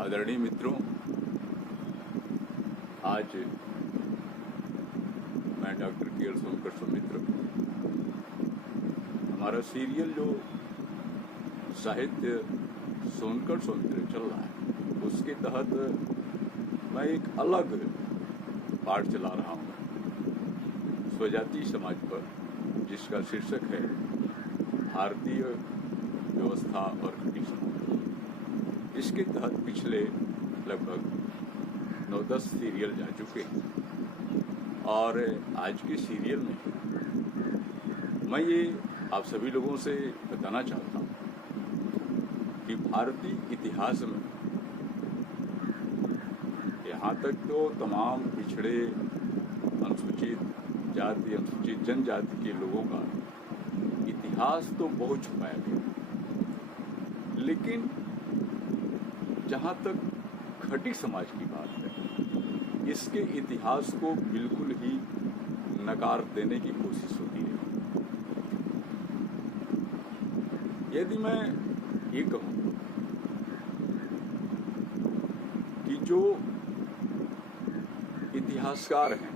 आदरणीय मित्रों, आज मैं डॉक्टर के सोनकर सौमित्र। हमारा सीरियल जो साहित्य सोनकर सौमित्र चल रहा है, उसके तहत मैं एक अलग पाठ चला रहा हूँ स्वजातीय समाज पर, जिसका शीर्षक है भारतीय व्यवस्था और खटी समाज। इसके तहत पिछले लगभग 9-10 सीरियल जा चुके हैं और आज के सीरियल में मैं ये आप सभी लोगों से बताना चाहता हूँ कि भारतीय इतिहास में यहाँ तक तो तमाम पिछड़े, अनुसूचित जाति, अनुसूचित जनजाति के लोगों का इतिहास तो बहुत छुपाया गया, लेकिन जहाँ तक खटी समाज की बात है, इसके इतिहास को बिल्कुल ही नकार देने की कोशिश होती है। यदि मैं ये कहूँ कि जो इतिहासकार हैं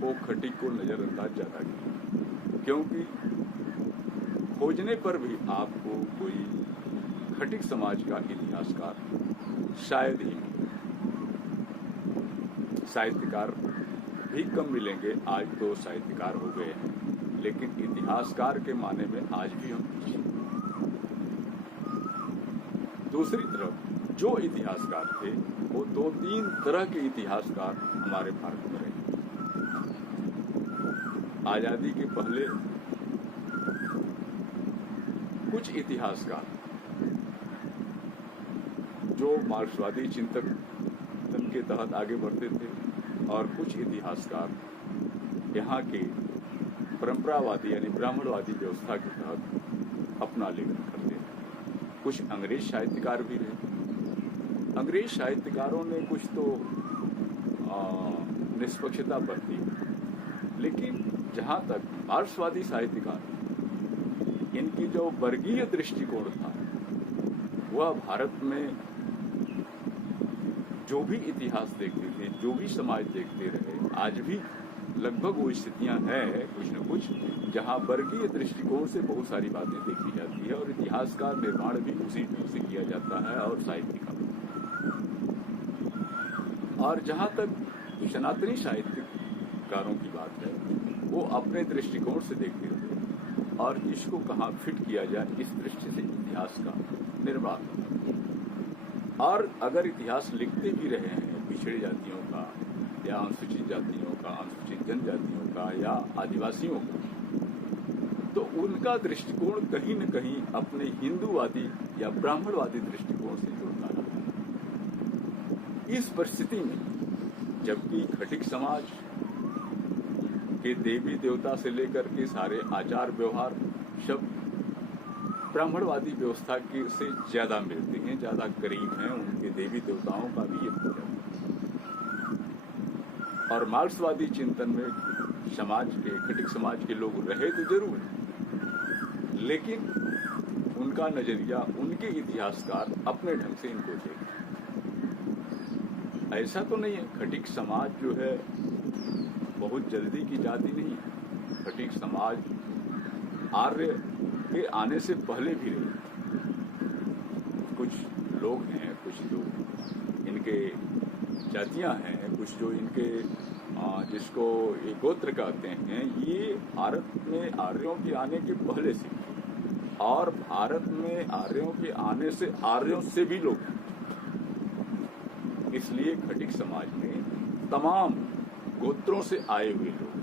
वो खटी को नजरअंदाज ज्यादा किया, क्योंकि खोजने पर भी आपको कोई खटिक समाज का इतिहासकार शायद ही मिले। साहित्यकार भी कम मिलेंगे, आज तो साहित्यकार हो गए हैं, लेकिन इतिहासकार के माने में आज भी हम पीछे। दूसरी तरफ जो इतिहासकार थे वो 2-3 तरह के इतिहासकार हमारे भारत में रहे। आजादी के पहले कुछ इतिहासकार जो मार्क्सवादी चिंतन के तहत आगे बढ़ते थे, और कुछ इतिहासकार यहाँ के परंपरावादी यानी ब्राह्मणवादी व्यवस्था के तहत अपना लेखन करते थे। कुछ अंग्रेज साहित्यकार भी रहे। अंग्रेज साहित्यकारों ने कुछ तो निष्पक्षता बरती, लेकिन जहाँ तक मार्क्सवादी साहित्यकार, इनकी जो वर्गीय दृष्टिकोण था, वह भारत में जो भी इतिहास देखते थे, जो भी समाज देखते रहे, आज भी लगभग वो स्थितियां हैं कुछ न कुछ, जहां वर्गीय दृष्टिकोण से बहुत सारी बातें देखी जाती है और इतिहास का निर्माण भी उसी ढंग से किया जाता है और साहित्य का। और जहां तक सनातनी साहित्यकारों की बात है, वो अपने दृष्टिकोण से देखते रहे और इसको कहाँ फिट किया जाए, इस दृष्टि से इतिहास का निर्माण होता। और अगर इतिहास लिखते भी रहे हैं पिछड़ी जातियों का या अनुसूचित जातियों का, अनुसूचित जनजातियों का या आदिवासियों का, तो उनका दृष्टिकोण कहीं न कहीं अपने हिंदूवादी या ब्राह्मणवादी दृष्टिकोण से जुड़ता रहा। इस परिस्थिति में जबकि खटिक समाज के देवी देवता से लेकर के सारे आचार व्यवहार शब्द ब्राह्मणवादी व्यवस्था के से ज्यादा मिलते हैं, ज्यादा करीब हैं, उनके देवी देवताओं का भी ये पूजा। और मार्क्सवादी चिंतन में समाज के, खटिक समाज के लोग रहे तो जरूर, लेकिन उनका नजरिया, उनके इतिहासकार अपने ढंग से इनको देखते। ऐसा तो नहीं है, खटिक समाज जो है बहुत जल्दी की जाति नहीं है। खटिक समाज आर्य के आने से पहले भी रहे। कुछ लोग हैं, कुछ जो इनके जातियां हैं, कुछ जो इनके जिसको ये गोत्र कहते हैं, ये भारत में आर्यों के आने के पहले से, और भारत में आर्यों के आने से आर्यों से भी लोग हैं। इसलिए खटिक समाज में तमाम गोत्रों से आए हुए लोग,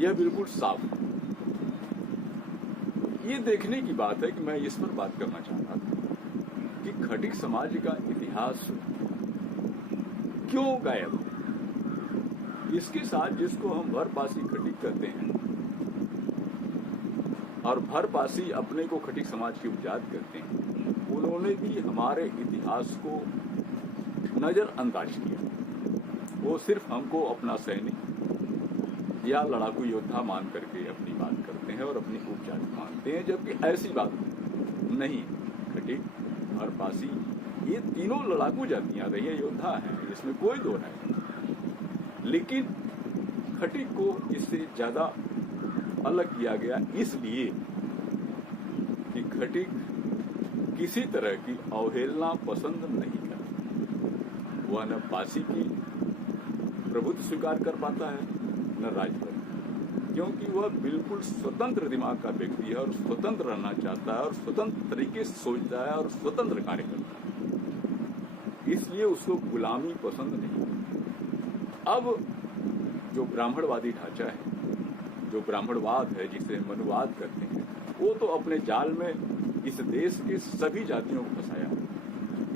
यह बिल्कुल साफ है। ये देखने की बात है कि मैं इस पर बात करना चाहता था कि खटिक समाज का इतिहास क्यों गायब है। इसके साथ जिसको हम भरपासी खटिक कहते हैं, और भरपासी अपने को खटिक समाज की उपजात करते हैं, उन्होंने भी हमारे इतिहास को नजरअंदाज किया। वो सिर्फ हमको अपना सैनिक या लड़ाकू योद्धा मान करके अपनी बात करते हैं और अपनी उपजात मानते हैं, जबकि ऐसी बात नहीं। खटीक और पासी, ये तीनों लड़ाकू जातियां रही हैं, योद्धा हैं, इसमें कोई दो नहीं। लेकिन खटीक को इससे ज्यादा अलग किया गया इसलिए कि खटीक किसी तरह की अवहेलना पसंद नहीं करता। वह न पासी की प्रभुत्व स्वीकार कर पाता है न राजपद, क्योंकि वह बिल्कुल स्वतंत्र दिमाग का व्यक्ति है और स्वतंत्र रहना चाहता है और स्वतंत्र तरीके से सोचता है और स्वतंत्र कार्य करता है, इसलिए उसको गुलामी पसंद नहीं। अब जो ब्राह्मणवादी ढांचा है, जो ब्राह्मणवाद है, जिसे मनुवाद कहते हैं, वो तो अपने जाल में इस देश के सभी जातियों को फंसाया।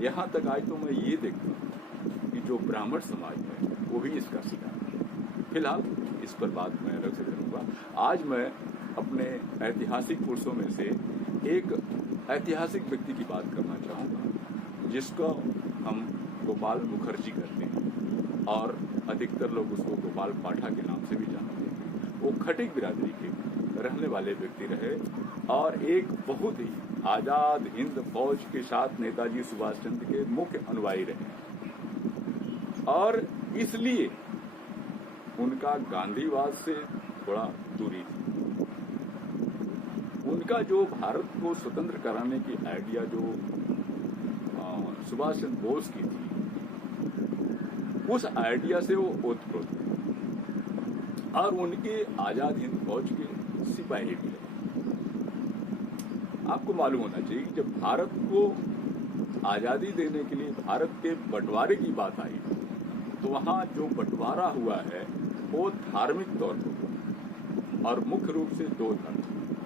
यहाँ तक आज तो मैं ये देखता हूँ कि जो ब्राह्मण समाज है वो भी इसका शिकार है। फिलहाल इस पर बात मैं अलग से करूंगा। आज मैं अपने ऐतिहासिक पुरुषों में से एक ऐतिहासिक व्यक्ति की बात करना चाहूंगा, जिसको हम गोपाल मुखर्जी कहते हैं और अधिकतर लोग उसको गोपाल पाठा के नाम से भी जानते हैं। वो खटीक बिरादरी के रहने वाले व्यक्ति रहे और एक बहुत ही आजाद हिंद फौज के साथ नेताजी सुभाष चंद्र के मुख्य अनुयायी रहे और इसलिए उनका गांधीवाद से थोड़ा दूरी थी। उनका जो भारत को स्वतंत्र कराने की आइडिया जो सुभाष चंद्र बोस की थी, उस आइडिया से वो ओतप्रोत थे और उनके आजाद हिंद फौज के सिपाही भी रहे। आपको मालूम होना चाहिए कि जब भारत को आजादी देने के लिए भारत के बंटवारे की बात आई तो वहां जो बंटवारा हुआ है वो धार्मिक तौर पर हुआ और मुख्य रूप से दो धर्म,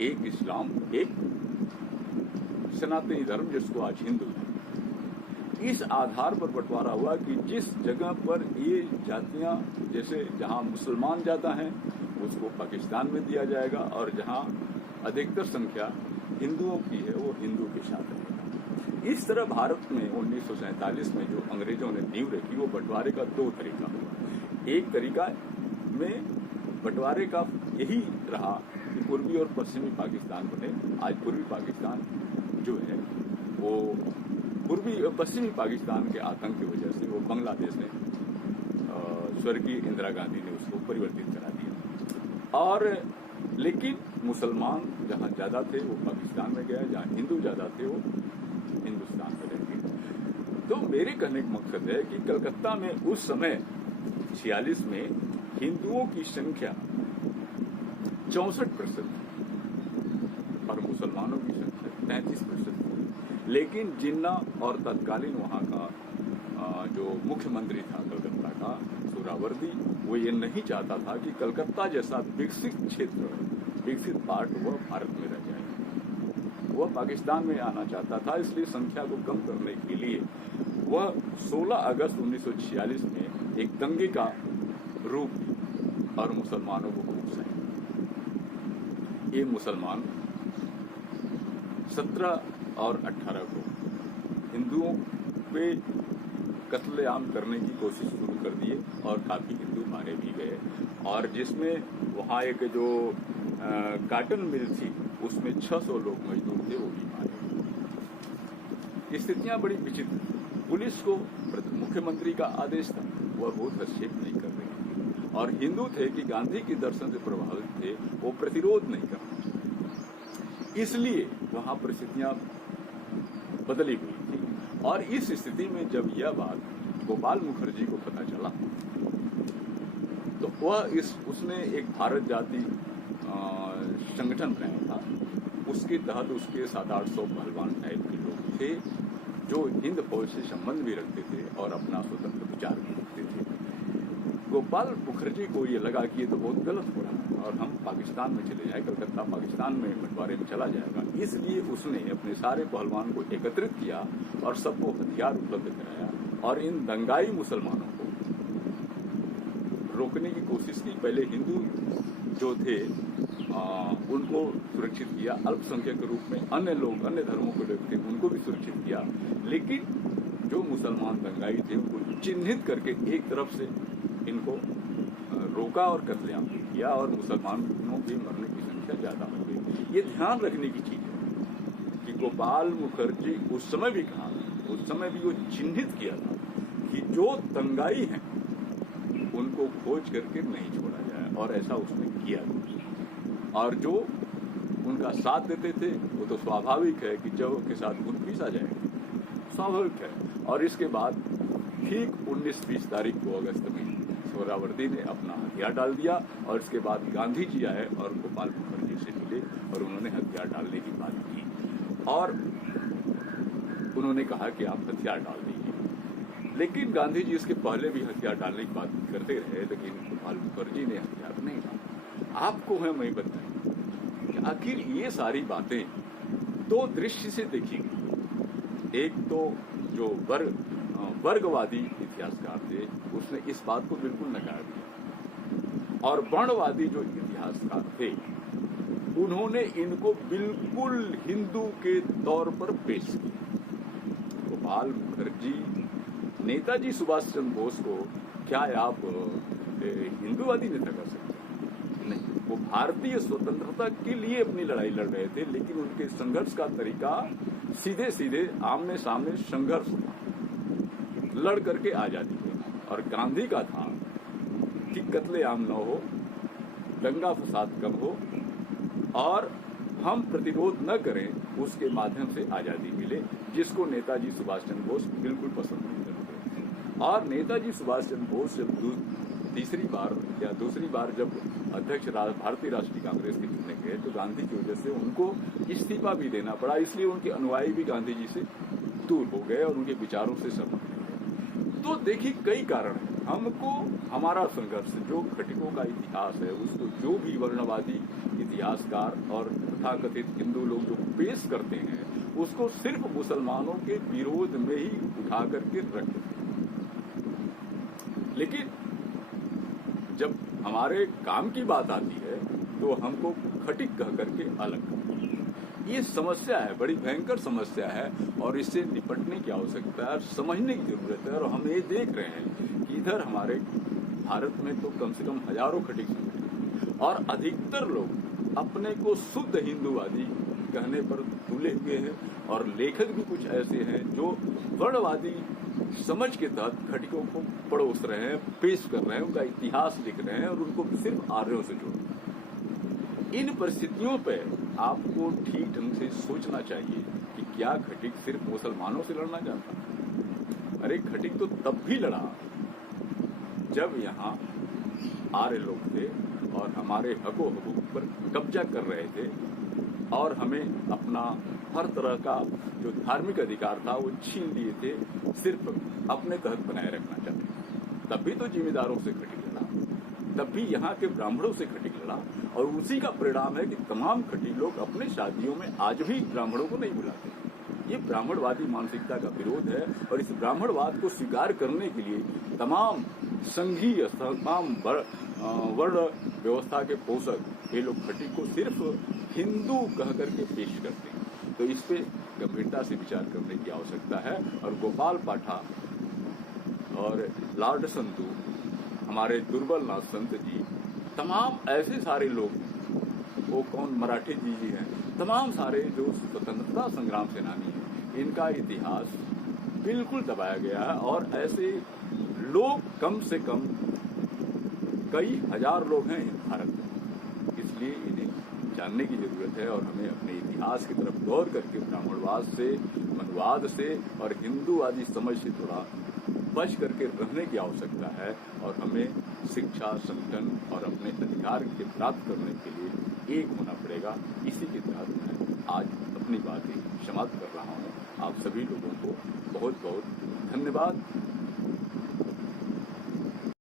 एक इस्लाम, एक सनातनी धर्म जिसको आज हिंदू धर्म। इस आधार पर बंटवारा हुआ कि जिस जगह पर ये जातियां, जैसे जहां मुसलमान ज्यादा हैं उसको पाकिस्तान में दिया जाएगा और जहां अधिकतर संख्या हिंदुओं की है वो हिंदू के साथ रहेगा। इस तरह भारत में 1947 में जो अंग्रेजों ने नींव रखी वो बंटवारे का दो तरीका हुआ। एक तरीका में बंटवारे का यही रहा कि पूर्वी और पश्चिमी पाकिस्तान बने। आज पूर्वी पाकिस्तान जो है वो पूर्वी और पश्चिमी पाकिस्तान के आतंक की वजह से वो बांग्लादेश ने स्वर्गीय इंदिरा गांधी ने उसको परिवर्तित करा दिया और लेकिन मुसलमान जहां ज्यादा थे वो पाकिस्तान में गया, जहां हिंदू ज्यादा थे वो हिंदुस्तान में रह गए। तो मेरे कहने का मकसद है कि कलकत्ता में उस समय 46 में हिंदुओं की संख्या 64% और मुसलमानों की संख्या 33%। लेकिन जिन्ना और तत्कालीन वहां का जो मुख्यमंत्री था कलकत्ता का, सुहरावर्दी, वो ये नहीं चाहता था कि कलकत्ता जैसा विकसित क्षेत्र, विकसित पार्ट वह भारत में रह जाए। वह पाकिस्तान में आना चाहता था, इसलिए संख्या को कम करने के लिए वह 16 अगस्त 1946 में एक दंगे का रूप और मुसलमानों को उकसाया। ये मुसलमान 17 और 18 को हिंदुओं पे कत्लेआम करने की कोशिश शुरू कर दिए और काफी हिंदू मारे भी गए और जिसमें वहाँ एक जो काटन मिल थी उसमें 600 लोग मजदूर थे, वो भी मारे। स्थितियां बड़ी विचित्र। पुलिस को मुख्यमंत्री का आदेश था, वह बहुत हस्तक्षेप नहीं कर रही और हिंदू थे कि गांधी के दर्शन से प्रभावित थे, वो प्रतिरोध नहीं कर, इसलिए वहां परिस्थितियां बदली हुई थी। और इस स्थिति में जब यह बात गोपाल मुखर्जी को पता चला तो वह उसने एक भारत जाति संगठन बनाया था। उसके तहत उसके 700-800 पहलवान टाइप के लोग थे जो हिंद फौज से संबंध भी रखते थे और अपना स्वतंत्र विचार भी रखते थे। गोपाल मुखर्जी को ये लगा कि ये तो बहुत गलत हो रहा है और हम पाकिस्तान में चले जाए, कलकत्ता पाकिस्तान में बंटवारे में चला जाएगा। इसलिए उसने अपने सारे पहलवान को एकत्रित किया और सबको हथियार उपलब्ध कराया और इन दंगाई मुसलमानों को रोकने की कोशिश की। पहले हिंदू जो थे उनको सुरक्षित किया, अल्पसंख्यक के रूप में अन्य लोग, अन्य धर्मों के लोग थे उनको भी सुरक्षित किया, लेकिन जो मुसलमान दंगाई थे उनको चिन्हित करके एक तरफ से इनको रोका और कत्लेआम किया और मुसलमानों के मरने की संख्या ज्यादा हो गई। ये ध्यान रखने की चीज है कि गोपाल मुखर्जी उस समय भी कहा, उस समय भी वो चिन्हित किया था कि जो दंगाई हैं उनको खोज करके नहीं छोड़ा जाए, और ऐसा उसने किया। और जो उनका साथ देते थे वो तो स्वाभाविक है कि जब के साथ खून पीसा जाएगा, स्वाभाविक है। और इसके बाद ठीक 19-20 तारीख को अगस्त में सोहरावर्दी ने अपना हथियार डाल दिया, और इसके बाद गांधी जी आए और गोपाल मुखर्जी से मिले और उन्होंने हथियार डालने की बात की, और उन्होंने कहा कि आप हथियार डाल दीजिए। लेकिन गांधी जी इसके पहले भी हथियार डालने की बात करते रहे, लेकिन गोपाल मुखर्जी ने हथियार नहीं डाला। आपको हमें बताएं कि आखिर ये सारी बातें दो दृष्टि से देखी गई। एक तो जो वर्गवादी इतिहासकार थे उसने इस बात को बिल्कुल नकार दिया, और वर्णवादी जो इतिहासकार थे उन्होंने इनको बिल्कुल हिंदू के तौर पर पेश किया। गोपाल मुखर्जी नेताजी सुभाष चंद्र बोस को क्या आप हिंदूवादी नेता कर सकते हैं? नहीं, वो भारतीय स्वतंत्रता के लिए अपनी लड़ाई लड़ रहे थे, लेकिन उनके संघर्ष का तरीका सीधे सीधे आमने सामने संघर्ष था, लड़ करके आजादी देना। और गांधी का था कि कत्लेआम न हो, दंगा फसाद कम हो, और हम प्रतिरोध न करें, उसके माध्यम से आजादी मिले, जिसको नेताजी सुभाष चंद्र बोस बिल्कुल पसंद नहीं करते। और नेताजी सुभाष चंद्र बोस जब दूसरी बार जब अध्यक्ष भारतीय राष्ट्रीय कांग्रेस के चुने गए, तो गांधी की वजह से उनको इस्तीफा भी देना पड़ा, इसलिए उनके अनुयायी भी गांधी जी से दूर हो गए और उनके विचारों से सहमत नहीं हुए। तो देखिए कई कारण हैं। हमको हमारा संघर्ष, जो खटिकों का इतिहास है, उसको जो भी वर्णवादी इतिहासकार और तथाकथित हिंदू लोग जो पेश करते हैं, उसको सिर्फ मुसलमानों के विरोध में ही उठा करके रख देते हैं। लेकिन जब हमारे काम की बात आती है तो हमको खटिक कह करके अलग करते हैं। ये समस्या है, बड़ी भयंकर समस्या है, और इससे निपटने की आवश्यकता है और समझने की जरूरत है। और हम ये देख रहे हैं कि इधर हमारे भारत में तो कम से कम हजारों खटिक संगठन, और अधिकतर लोग अपने को शुद्ध हिंदूवादी कहने पर तुले हुए हैं, और लेखक भी कुछ ऐसे हैं जो वर्णवादी समझ के तहत खटिकों को पड़ोस रहे हैं, पेश कर रहे हैं, उनका इतिहास लिख रहे हैं और उनको सिर्फ आर्यों से जोड़ रहे हैं। इन परिस्थितियों पर आपको ठीक ढंग से सोचना चाहिए कि क्या खटिक सिर्फ मुसलमानों से लड़ना चाहता? अरे खटिक तो तब भी लड़ा जब यहाँ आर्य लोग थे और हमारे हकों पर कब्जा कर रहे थे, और हमें अपना हर तरह का जो धार्मिक अधिकार था वो छीन लिए थे, सिर्फ अपने तहत बनाए रखना चाहते थे। तब भी तो जिम्मेदारों से खटिक लड़ा, तब भी यहाँ के ब्राह्मणों से खटिक लड़ा, और उसी का परिणाम है कि तमाम खटिक लोग अपने शादियों में आज भी ब्राह्मणों को नहीं बुलाते। ये ब्राह्मणवादी मानसिकता का विरोध है, और इस ब्राह्मणवाद को स्वीकार करने के लिए तमाम संघीय, तमाम वर्ण व्यवस्था के पोषक ये लोग खटिक को सिर्फ हिंदू कह करके पेश करते हैं। तो इस पे गंभीरता से विचार करने की आवश्यकता है। और गोपाल पाठा और लॉर्ड संतू, हमारे दुर्बल नाथ संत जी, तमाम ऐसे सारे लोग, वो कौन मराठी जी हैं, तमाम सारे जो स्वतंत्रता संग्राम सेनानी हैं, इनका इतिहास बिल्कुल दबाया गया है। और ऐसे लोग कम से कम कई हजार लोग हैं भारत में, इसलिए इन्हें जानने की जरूरत है। और हमें अपने इतिहास की तरफ गौर करके ब्राह्मणवाद से, मनवाद से और हिंदूवादी समझ से थोड़ा बच करके रहने की आवश्यकता है। और हमें शिक्षा, संगठन और अपने अधिकार के प्राप्त करने के लिए एक होना पड़ेगा। इसी के तहत मैं आज अपनी बातें समाप्त कर रहा हूँ। आप सभी लोगों को बहुत बहुत धन्यवाद।